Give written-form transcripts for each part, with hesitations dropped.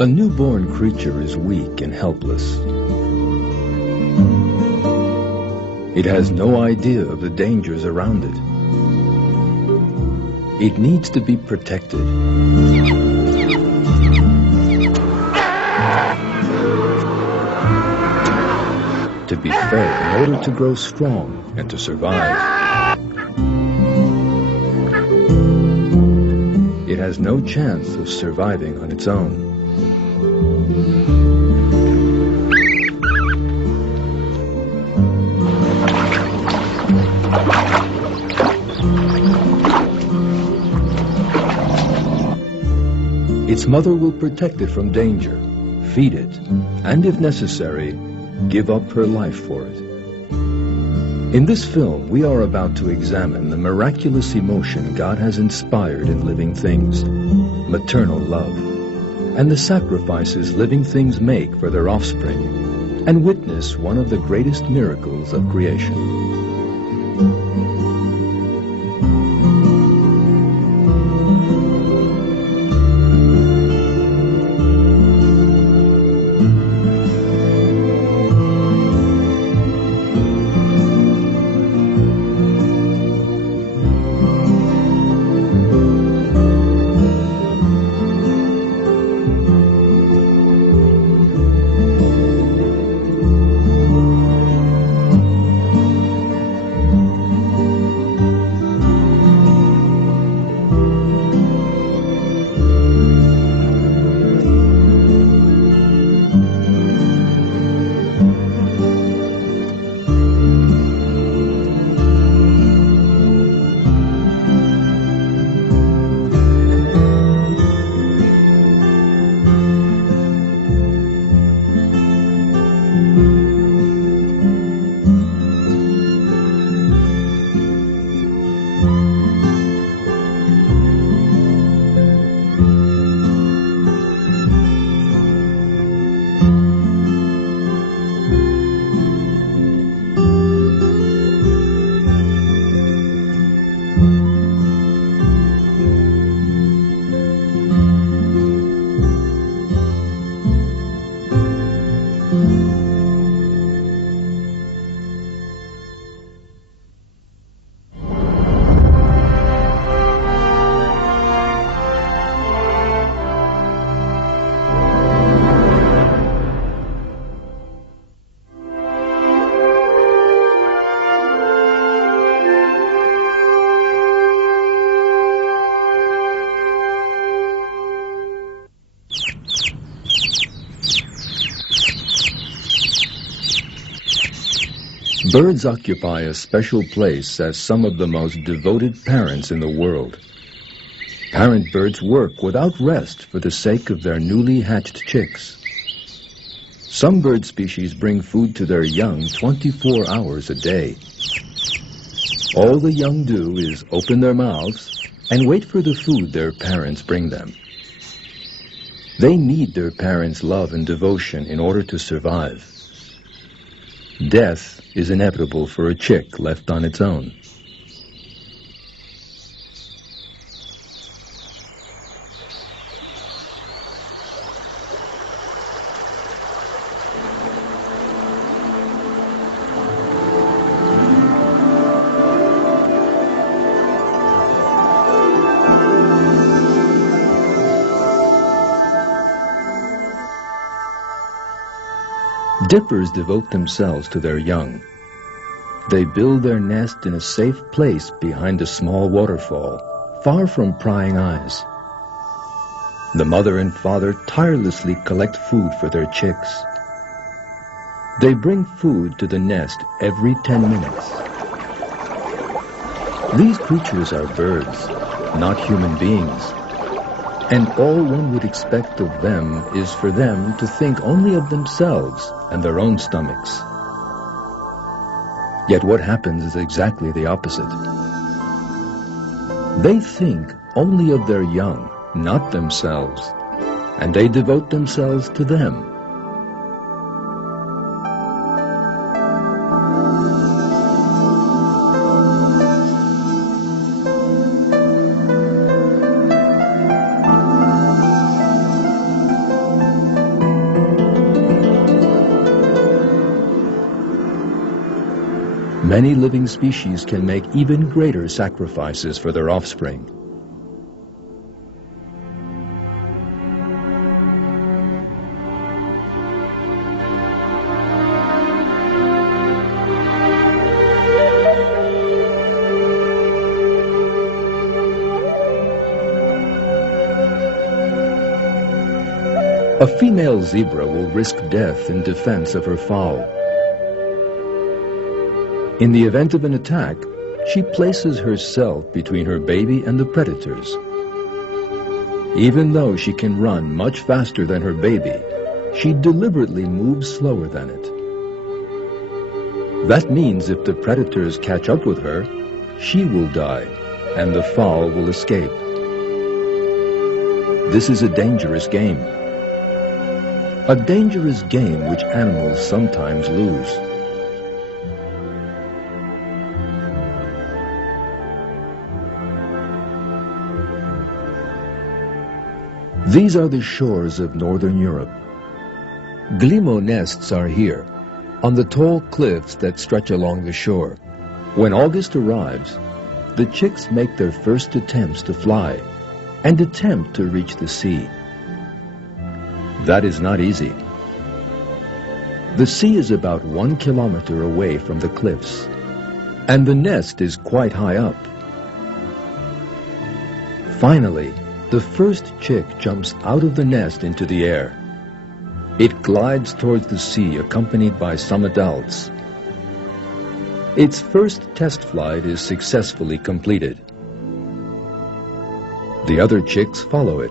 A newborn creature is weak and helpless. It has no idea of the dangers around it. It needs to be protected. To be fed in order to grow strong and to survive. It has no chance of surviving on its own. Its mother will protect it from danger, feed it, and if necessary, give up her life for it. In this film, we are about to examine the miraculous emotion God has inspired in living things, maternal love, and the sacrifices living things make for their offspring, and witness one of the greatest miracles of creation. Birds occupy a special place as some of the most devoted parents in the world. Parent birds work without rest for the sake of their newly hatched chicks. Some bird species bring food to their young 24 hours a day. All the young do is open their mouths and wait for the food their parents bring them. They need their parents' love and devotion in order to survive. Death is inevitable for a chick left on its own. Dippers devote themselves to their young. They build their nest in a safe place behind a small waterfall, far from prying eyes. The mother and father tirelessly collect food for their chicks. They bring food to the nest every 10 minutes. These creatures are birds, not human beings. And all one would expect of them is for them to think only of themselves and their own stomachs. Yet what happens is exactly the opposite. They think only of their young, not themselves, and they devote themselves to them. Many living species can make even greater sacrifices for their offspring. A female zebra will risk death in defense of her fowl. In the event of an attack, she places herself between her baby and the predators. Even though she can run much faster than her baby, she deliberately moves slower than it. That means if the predators catch up with her, she will die and the fowl will escape. This is a dangerous game. A dangerous game which animals sometimes lose. These are the shores of northern Europe. Guillemot nests are here, on the tall cliffs that stretch along the shore. When August arrives, the chicks make their first attempts to fly and attempt to reach the sea. That is not easy. The sea is about 1 kilometer away from the cliffs, and the nest is quite high up. Finally, the first chick jumps out of the nest into the air. It glides towards the sea accompanied by some adults. Its first test flight is successfully completed. The other chicks follow it.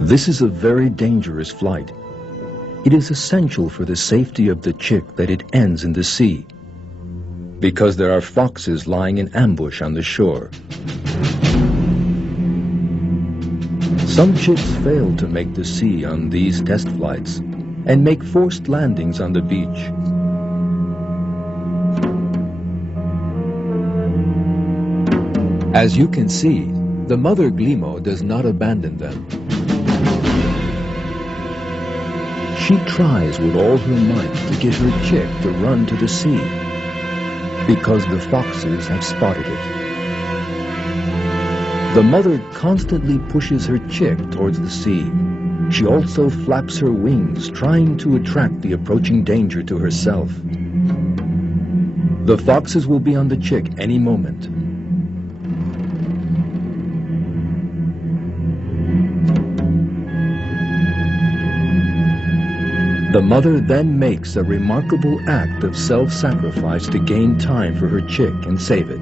This is a very dangerous flight. It is essential for the safety of the chick that it ends in the sea, because there are foxes lying in ambush on the shore. Some chicks fail to make the sea on these test flights and make forced landings on the beach. As you can see, the mother guillemot does not abandon them. She tries with all her might to get her chick to run to the sea, because the foxes have spotted it. The mother constantly pushes her chick towards the sea. She also flaps her wings, trying to attract the approaching danger to herself. The foxes will be on the chick any moment. The mother then makes a remarkable act of self-sacrifice to gain time for her chick and save it.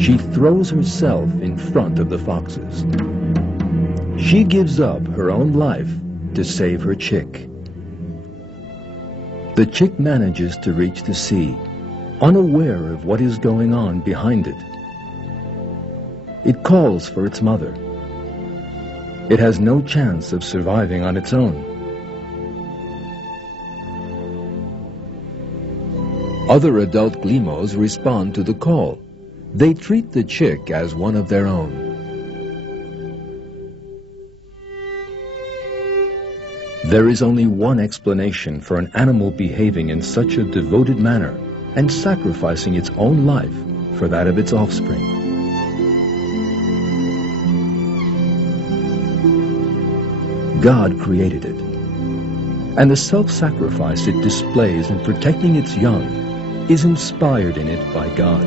She throws herself in front of the foxes. She gives up her own life to save her chick. The chick manages to reach the sea, unaware of what is going on behind it. It calls for its mother. It has no chance of surviving on its own. Other adult guillemots respond to the call. They treat the chick as one of their own. There is only one explanation for an animal behaving in such a devoted manner and sacrificing its own life for that of its offspring. God created it, and the self-sacrifice it displays in protecting its young is inspired in it by God.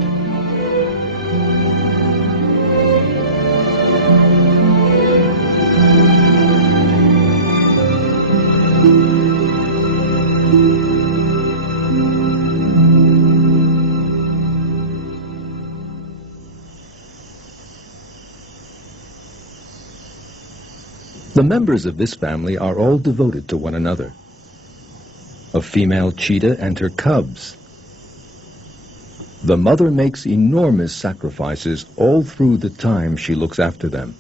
The members of this family are all devoted to one another. A female cheetah and her cubs. The mother makes enormous sacrifices all through the time she looks after them.